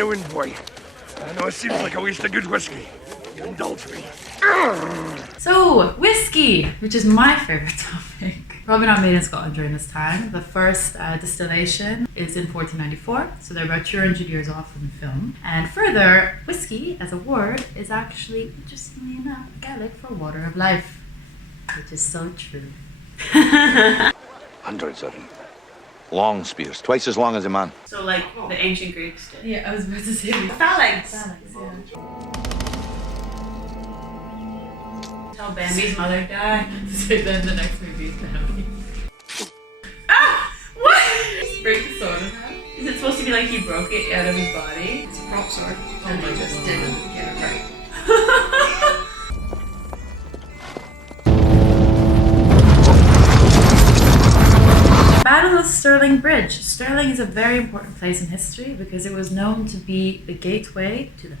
afternoon, boy. I know it seems like a waste of good whiskey. Indulge me. So, whiskey, which is my favourite topic. Probably not made in Scotland during this time. The first distillation is in 1494, so they're about 200 years off from the film. And further, whiskey as a word is actually, interestingly enough, Gaelic for water of life, which is so true. Hundreds of them. Long spears, twice as long as a man. So like the ancient Greeks did. Yeah, I was about to say Phalanx. yeah. Tell Bambi's mother died. So then the next movie is Bambi. Ah! What? Break the sword in half. Is it supposed to be like he broke it out of his body? It's a prop sword. And they just didn't get it right. Battle of Stirling Bridge. Stirling is a very important place in history because it was known to be the gateway to the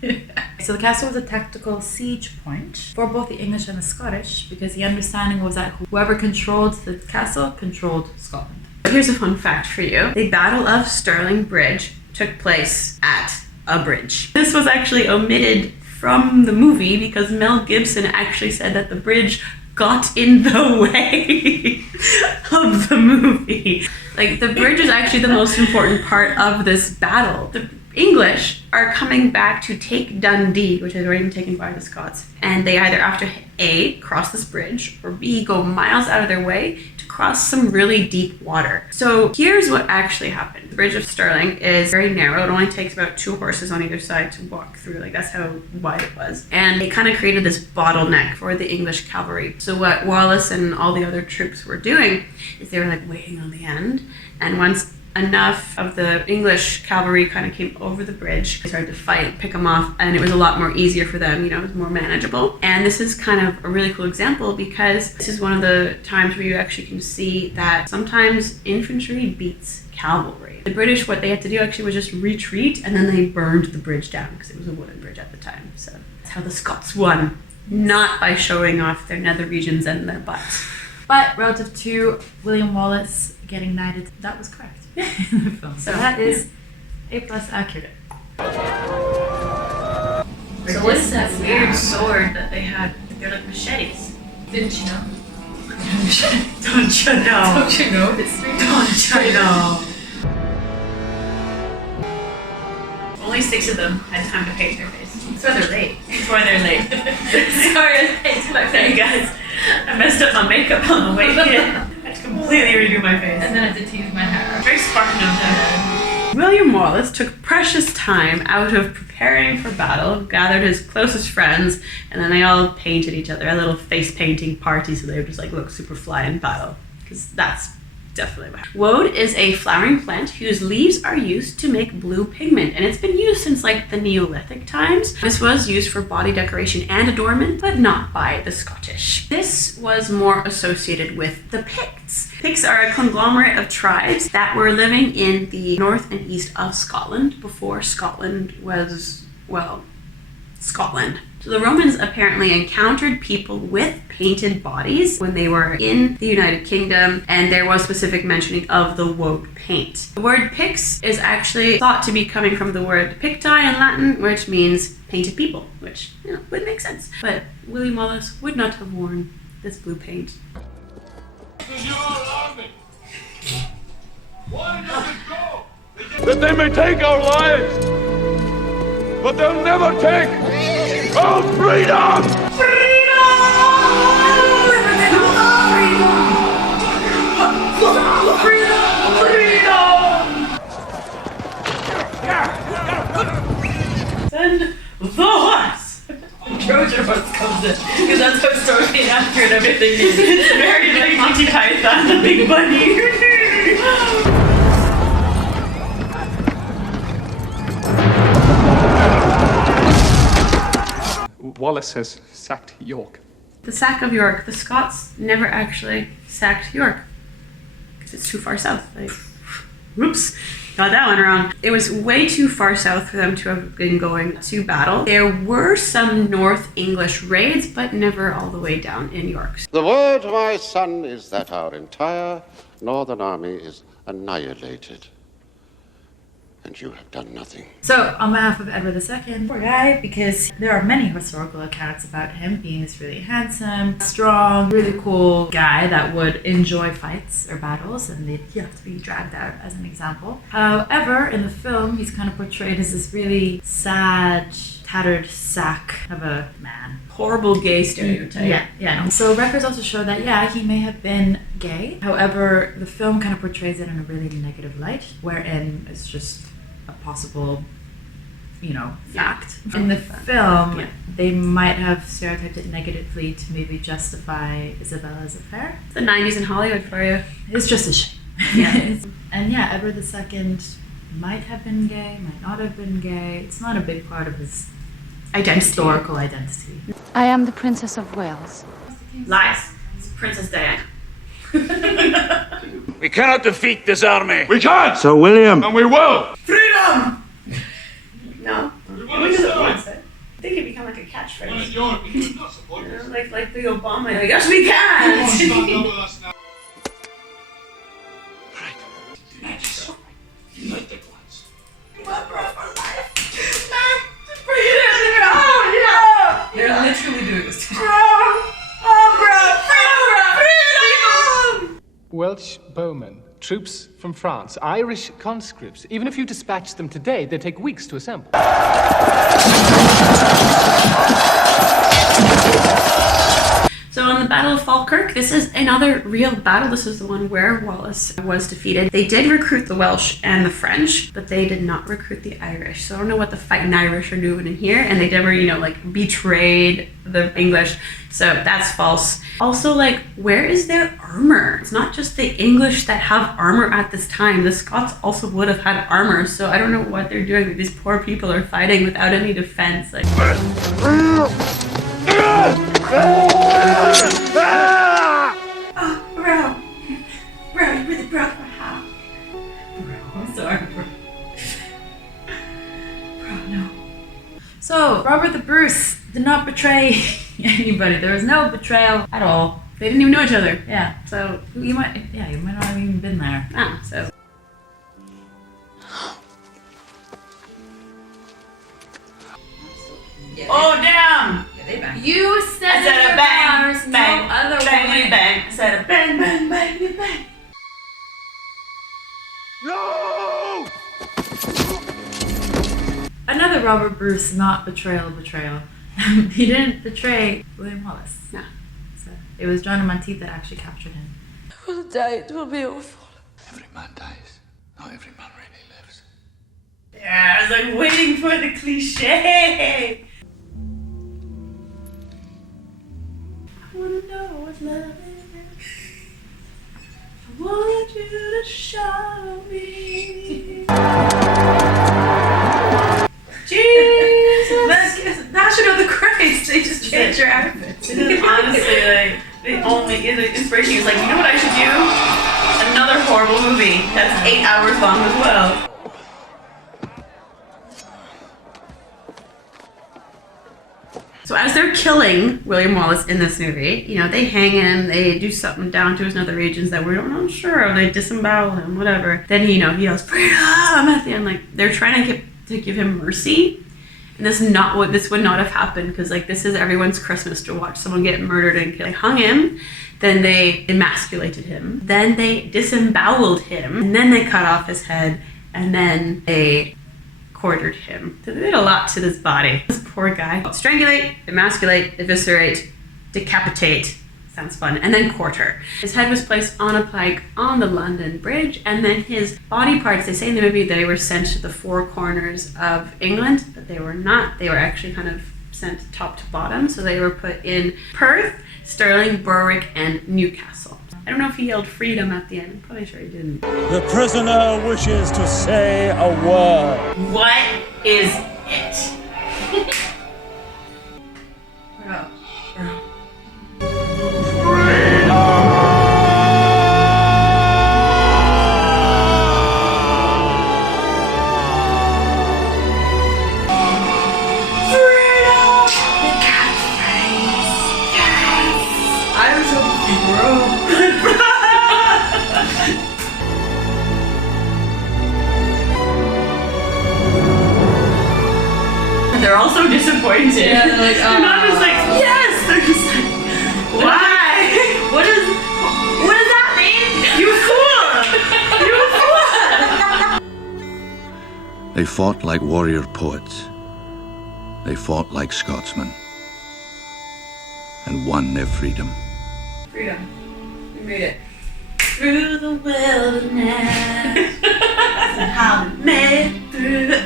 north. So the castle was a tactical siege point for both the English and the Scottish because the understanding was that whoever controlled the castle controlled Scotland. Here's a fun fact for you. The Battle of Stirling Bridge took place at a bridge. This was actually omitted from the movie because Mel Gibson actually said that the bridge got in the way of the movie. Like, the bridge is actually the most important part of this battle. The English are coming back to take Dundee, which has already been taken by the Scots, and they either have to A, cross this bridge, or B, go miles out of their way to cross some really deep water. So here's what actually happened. The Bridge of Stirling is very narrow. It only takes about 2 horses on either side to walk through. Like, that's how wide it was. And it kind of created this bottleneck for the English cavalry. So what Wallace and all the other troops were doing is they were like waiting on the end, and once enough of the English cavalry kind of came over the bridge, they started to fight, pick them off, and it was a lot more easier for them, you know, it was more manageable. And this is kind of a really cool example because this is one of the times where you actually can see that sometimes infantry beats cavalry. The British, what they had to do actually was just retreat, and then they burned the bridge down because it was a wooden bridge at the time. So that's how the Scots won, not by showing off their nether regions and their butts. But relative to William Wallace getting knighted, that was correct. In the film. So that is A+ accurate. So what's that weird sword that they had? They're like machetes. Didn't you know? Don't you know? Don't you know history? Don't you know? Only 6 of them had time to paint their face. That's why they're late. That's why they're late. Sorry, I painted my face, guys. I messed up my makeup on the way in. I had to completely redo my face. And then I did tease my hair. Very Spartan of them. William Wallace took precious time out of preparing for battle, gathered his closest friends, and then they all painted each other, a little face painting party, so they would just like look super fly in battle. Because that's definitely what happened. Woad is a flowering plant whose leaves are used to make blue pigment, and it's been used since like the Neolithic times. This was used for body decoration and adornment, but not by the Scottish. This was more associated with the Picts. Picts are a conglomerate of tribes that were living in the north and east of Scotland before Scotland was, well, Scotland. So the Romans apparently encountered people with painted bodies when they were in the United Kingdom, and there was specific mentioning of the woad paint. The word Picts is actually thought to be coming from the word picti in Latin, which means painted people, which, you know, would make sense. But William Wallace would not have worn this blue paint. That they may take our lives, but they'll never take our freedom! Then the horse! Trojan horse comes in, because that's how historically accurate everything is. It's very like Monty Python, the big bunny. Wallace has sacked York. The sack of York. The Scots never actually sacked York because it's too far south. Like, whoops, got that one wrong. It was way too far south for them to have been going to battle. There were some North English raids, but never all the way down in York. The word, my son, is that our entire northern army is annihilated. And you have done nothing. So, on behalf of Edward II, poor guy, because there are many historical accounts about him being this really handsome, strong, really cool guy that would enjoy fights or battles, and he'd have to be dragged out as an example. However, in the film, he's kind of portrayed as this really sad, tattered sack of a man. Horrible gay stereotype. Yeah. So records also show that, yeah, he may have been gay. However, the film kind of portrays it in a really negative light, wherein it's just a possible, fact. In the film, they might have stereotyped it negatively to maybe justify Isabella's affair. The 90s in Hollywood for you. It's just a shame. Yeah. And yeah, Edward II might have been gay, might not have been gay. It's not a big part of his historical identity. I am the Princess of Wales. Lies. It's Princess Diana. We cannot defeat this army. We can't! Sir William. And we will! Freedom! No. We Who doesn't want it? I think it become like a catchphrase. Like the Obama. Like, yes, we can! They're literally doing this to me. Welsh bowmen, troops from France, Irish conscripts. Even if you dispatch them today, they take weeks to assemble. So on the Battle of Falkirk, this is another real battle. This is the one where Wallace was defeated. They did recruit the Welsh and the French, but they did not recruit the Irish. So I don't know what the fighting Irish are doing in here. And they never, betrayed the English. So that's false. Also, where is their armor? It's not just the English that have armor at this time. The Scots also would have had armor. So I don't know what they're doing. These poor people are fighting without any defense. Bro, you really broke my heart. Bro, I'm sorry, bro. Bro, no. So, Robert the Bruce did not betray anybody. There was no betrayal at all. They didn't even know each other. Yeah, so you might not have even been there. So. Oh, damn! You said I said a bang, there's bang, no other bang, way. bang. I said a bang, bang, bang, bang. No! Another Robert Bruce, not betrayal. He didn't betray William Wallace. No. So it was John and Monteith that actually captured him. I will die, it will be awful. Every man dies. Not every man really lives. Yeah, I was waiting for the cliche. I wanna know what love is. I want you to show me. Jesus! Passion of the Christ. They just changed your outfits. It is honestly the only inspiration is you know what I should do? Another horrible movie that's 8 hours long as well. So as they're killing William Wallace in this movie, they hang him, they do something down to his other regions that we're not sure of, they disembowel him, whatever. Then he yells, freedom! At the end, they're trying to give him mercy. And this would not have happened because this is everyone's Christmas to watch someone get murdered and killed. They hung him, then they emasculated him, then they disemboweled him, and then they cut off his head, and then they quartered him. So they did a lot to this body. This poor guy. Strangulate, emasculate, eviscerate, decapitate. Sounds fun. And then quarter. His head was placed on a pike on the London Bridge, and then his body parts, they say in the movie they were sent to the four corners of England, but they were not. They were actually kind of sent top to bottom. So they were put in Perth, Stirling, Berwick, and Newcastle. I don't know if he yelled freedom at the end. I'm probably sure he didn't. The prisoner wishes to say a word. What is it? Bro. all so disappointed. Yeah, they're like, They're not just like, yes! They're just like, why? What does that mean? You fool! You fool! They fought like warrior poets. They fought like Scotsmen. And won their freedom. Freedom. You made it. Through the wilderness. How we made it through.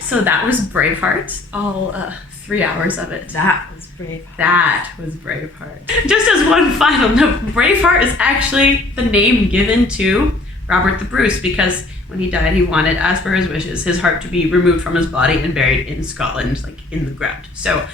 So that was Braveheart. All 3 hours of it. That was brave. That was Braveheart. Just as one final note, Braveheart is actually the name given to Robert the Bruce because when he died, he wanted, as per his wishes, his heart to be removed from his body and buried in Scotland, like in the ground. So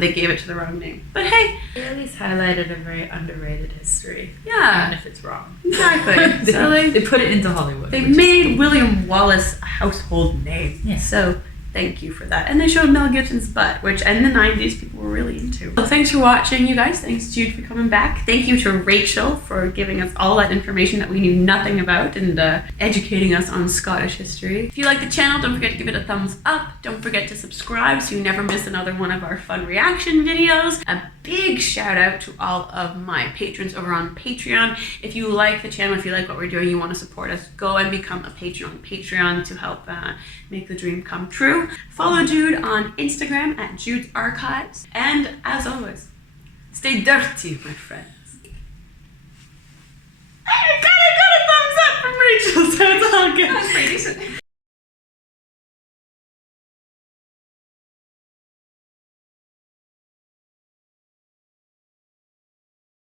they gave it to the wrong name. But hey, They at least highlighted a very underrated history. yeah, Even if it's wrong. exactly. So they put it into Hollywood. they which is made William Wallace a household name. Yeah. So thank you for that. And they showed Mel Gibson's butt, which in the 90s people were really into. Well, thanks for watching, you guys. Thanks, Jude, for coming back. Thank you to Rachel for giving us all that information that we knew nothing about and educating us on Scottish history. If you like the channel, don't forget to give it a thumbs up. Don't forget to subscribe so you never miss another one of our fun reaction videos. A big shout out to all of my patrons over on Patreon. If you like the channel, if you like what we're doing, you want to support us, go and become a patron on Patreon to help make the dream come true. Follow Jude on Instagram at Jude's Archives. And as always, stay dirty, my friends. I got a thumbs up from Rachel, so it's all good. That was pretty decent.